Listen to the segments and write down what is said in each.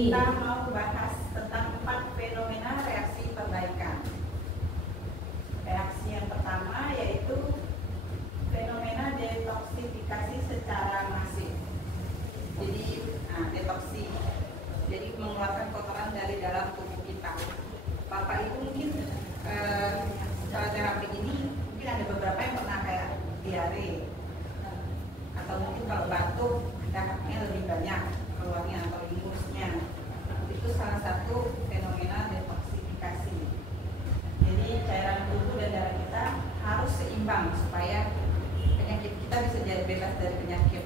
kita mau bahas tentang 4 fenomena reaksi perbaikan. Reaksi yang pertama yaitu fenomena detoksifikasi secara masif. Jadi detoksi, jadi mengeluarkan kotoran dari dalam tubuh kita. Bapak Ibu mungkin setelah terapi ini mungkin ada beberapa yang pernah kayak diare, atau mungkin kalau batuk dahaknya lebih banyak keluarnya atau ingusnya. Itu salah satu fenomena detoksifikasi. Jadi cairan tubuh dan darah kita harus seimbang supaya penyakit kita bisa jadi bebas dari penyakit.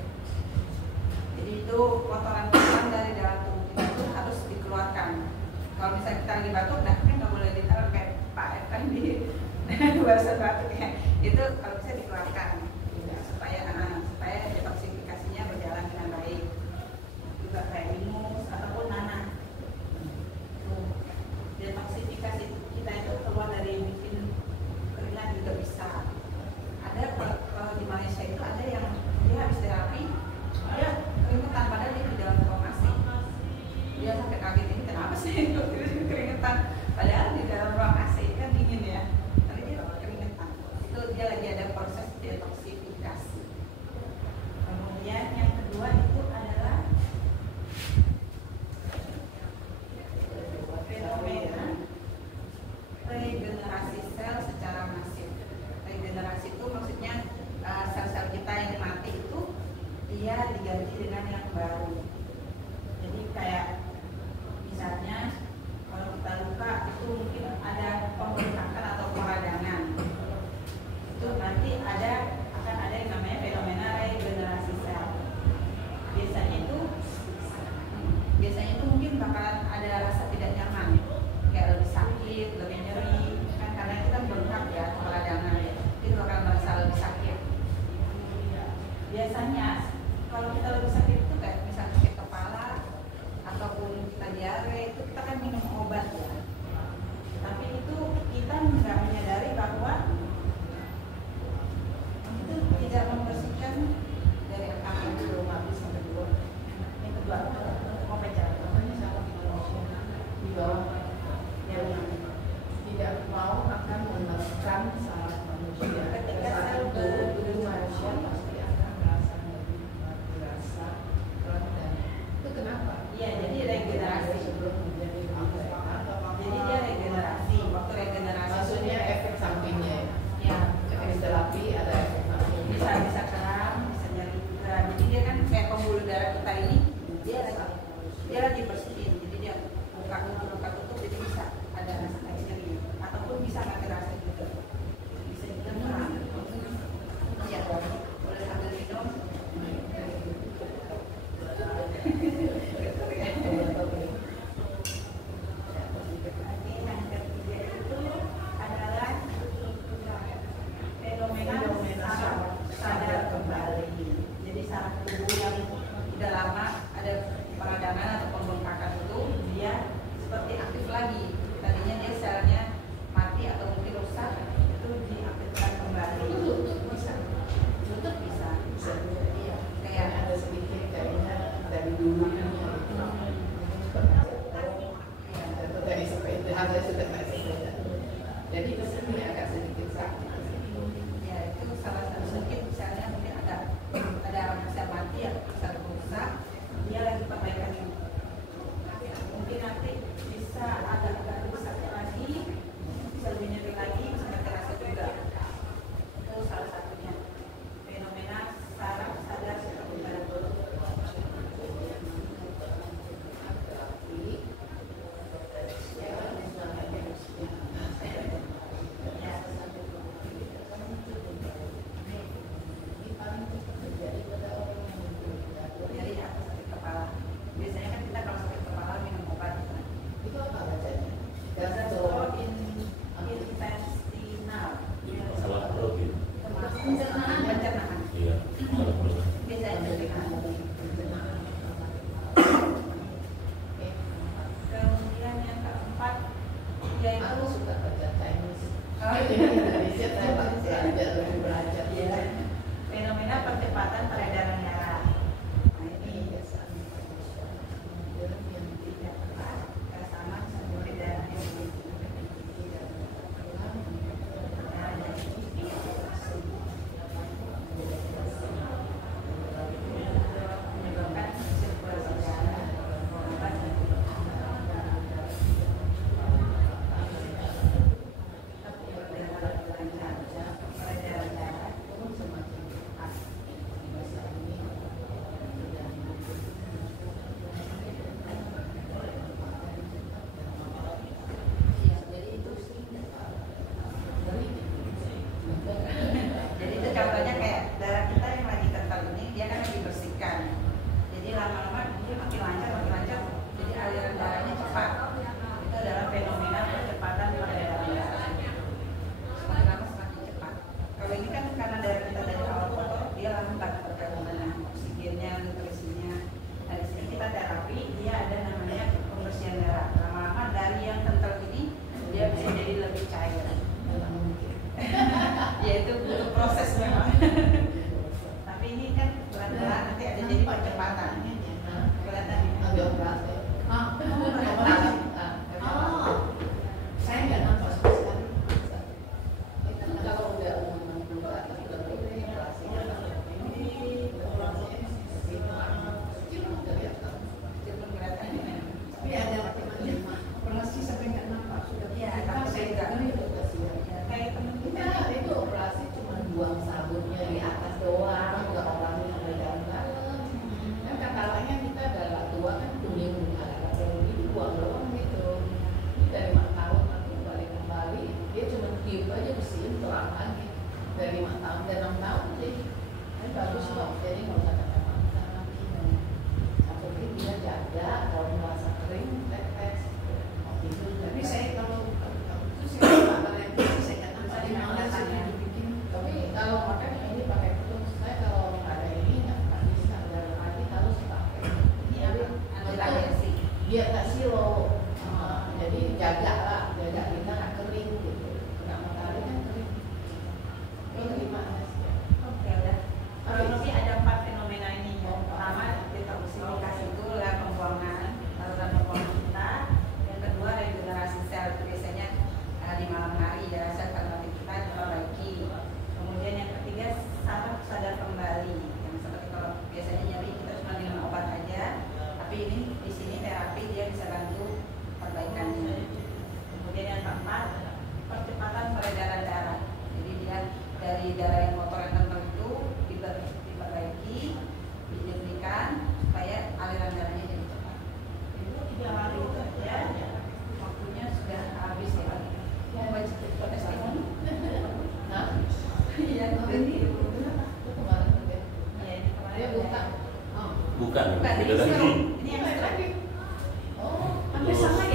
Jadi itu kotoran-kotoran dari dalam tubuh kita itu harus dikeluarkan. Kalau misalnya kita lagi batuk, dahaknya nggak boleh ditaruh kayak Pak Evan di bahasa batuk ya. Itu kalau bisa dikeluarkan supaya detoksifikasinya berjalan dengan baik. Juga kayak ingus ataupun nanah. Detoksifikasi kita itu keluar dari bikin keringat juga bisa. Ada kalau di Malaysia itu ada yang dia habis terapi dia keringetan padahal dia di dalam ruang AC. Dia sampai kaget, ini kenapa sih keringetan padahal di dalam ruang AC kan dingin ya, tapi dia keringetan. Itu dia lagi ada proses detoksifikasi. Kemudian yang kedua itu adalah fenomena regenerasi sel secara masif. Regenerasi itu maksudnya sel-sel kita yang mati itu dia diganti dengan yang baru. Jadi kayak misalnya kalau kita luka itu mungkin ada pembengkakan atau peradangan. Itu nanti akan ada yang namanya fenomena regenerasi sel. Biasanya itu mungkin bakalan ada rasa tidak nyaman, kayak lebih sakit, lebih nyeri, kan karena itu kan bengkak ya, peradangan ya, itu akan merasa lebih sakit. Biasanya kalau kita lebih sakit itu kayak misalnya sakit kepala ataupun kita diare, itu kita kan minum obat ya. Tapi itu kita nggak menyadari bahwa itu tidak membersihkan dari akar itu habis sampai dua. Yang kedua mau bicara katanya sama di Malaysia di bawah yang tidak mau akan menekan salah manusia. Ketika sel tubuh manusia pasti akan merasa lebih merasa rendah. Itu kenapa? Iya, jadi regenerasi sebelum menjadi jadi dia regenerasi. Waktu regenerasi maksudnya efek sampingnya. Ya, efek terapi ada efek samping. Bisa kram, bisa nyeri juga. Jadi dia kan kayak pembuluh darah kita ini dia lagi bersihin. Jadi dia buka tutup, jadi bisa ada rasa nyeri ataupun bisa nggak terasa juga. Bisa juga kram. Iya, boleh sambil minum. Sadar kembali. Jadi saraf tubuh yang tidak lama ada peradangan atau pembengkakan itu dia seperti aktif lagi. Tadinya dia selnya mati atau mungkin rusak, itu diaktifkan kembali. Bisa. Lutut bisa. Iya. Kayak ada sedikit kayaknya dari dulunya. Dari seperti ada sudah nggak selesai. Jadi kesini agak sedikit sakit. Ya itu salah satu sedikit misalnya mungkin ada bisa mati ya, bisa rusak, dia lagi perbaikan ini. Mungkin nanti bisa agak rusak lagi, bisa lebih nyeri lagi, bisa nggak terasa juga. Itu salah satunya fenomena saraf sadar seperti baru. matanya kelihatan agak operasi. operasi. Saya nggak nampak sama sekali. Itu kalau udah umur 60 ke atas udah boleh operasinya. Tapi ada macam-macam operasi sampai nggak nampak sudah. Iya, tapi saya nggak. Kayak temen kita. Itu operasi cuma buang sabunnya di atas doang, nggak orangnya sampai dalam-dalam. Kan katanya kita udah tua kan kuning agak ini buang doang gitu. Ini dari 5 tahun nanti balik kembali, dia cuma tiup aja bersihin pelan lagi. Dari 5 tahun dan 6 tahun sih. Ini bagus kok, jadi nggak usah kacamata. Aku pikir dia jaga kalau merasa kering, tes. Tapi saya kalau itu sih saya kata tadi malas dibikin. Tapi kalau makan ini pakai putus, saya kalau ada ini nggak bisa dan lagi harus pakai. Iya, anti-alergi. Biar nggak silo, jadi jaga kita nggak kering gitu. Nggak matahari kan kering. Lo gimana sih? Oke, udah. Kalau ini ada 4 fenomena ini. Yang pertama detoksifikasi itu adalah pembuangan saluran pembuangan kita. Yang kedua regenerasi sel, itu biasanya di malam hari ya sel terbaik kita diperbaiki. Kemudian yang ketiga saraf sadar kembali. Yang seperti kalau biasanya nyeri kita cuma minum obat aja, tapi ini di sini terapi dia bisa bantu perbaikannya. Kemudian yang keempat percepatan peredaran darah. Jadi dia dari darah yang kotor yang kental itu diperbaiki, dijernihkan supaya aliran darahnya jadi cepat. Itu 3 hari itu aja. Waktunya sudah habis ya Pak. Mau baca testimoni? Nah, Iya, ini kemarin juga. Iya, ini kemarin. Dia buka. Bukan, Bukan, beda ini lagi. serum. Ini yang serum. Oh, Hampir sama